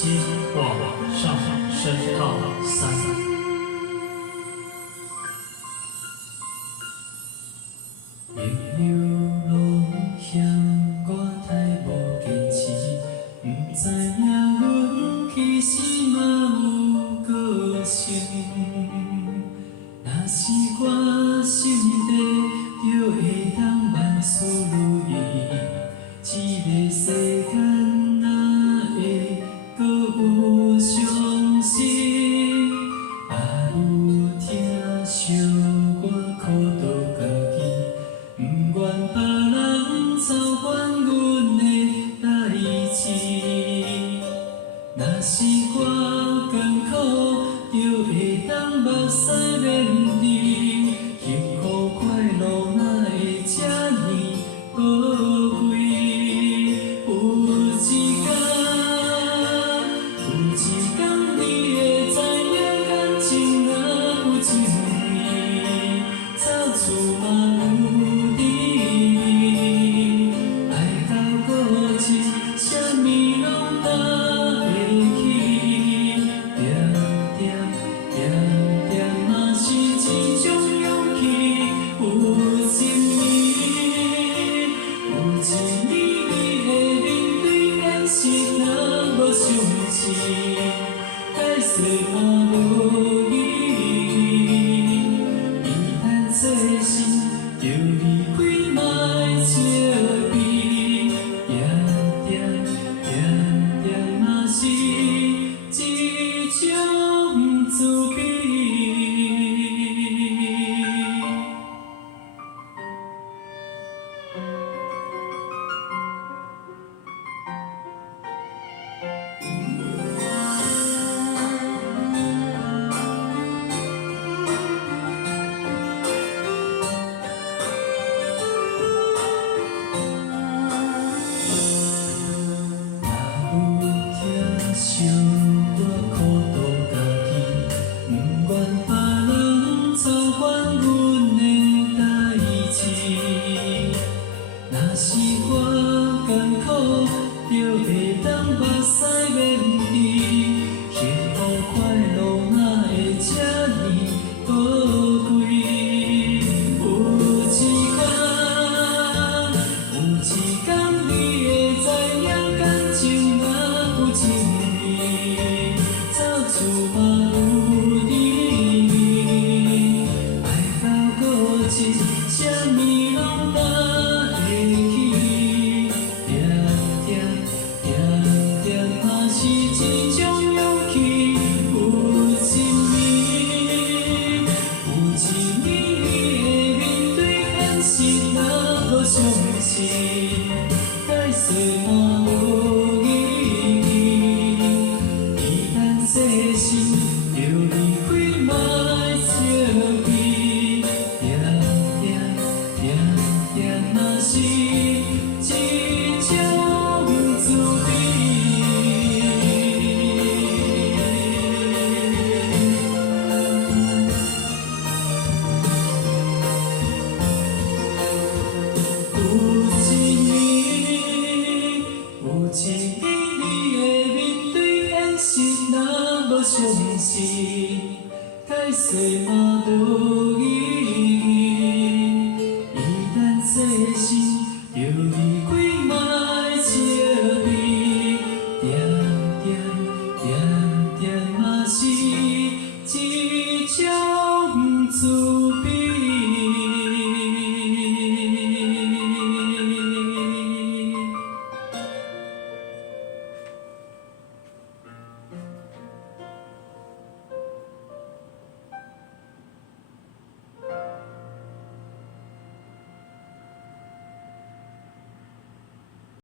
今往上升到三。朋友路险，我太无坚持，不知影阮其实嘛有个性。若是我心底就会当万事如意，这个世间哪会搁有伤心？也有疼惜我苦倒家己。不愿别人操烦阮的代志，若是我艰苦，就会当目屎免离，幸福快乐哪会这呢宝贵？有一天你会知影感情若有真味，吵厝嘛有滋味，爱到固执，啥物拢担会起，点嘛是一种勇气，有一年你会面对现实，若无相似，解释嘛无意义。遗憾世事，就离开嘛会笑悲，点嘛是一种自卑。疼惜我苦倒家己，不愿别人操烦阮的代志。若是我艰苦，就会当目屎免离，幸福快乐哪会这呢宝贵？有一天你会知影感情若有真味，吵厝嘛有滋味，爱到固执，啥物拢担会起，点嘛是一种勇气，有一年你会面对现实，若无相似，解释嘛无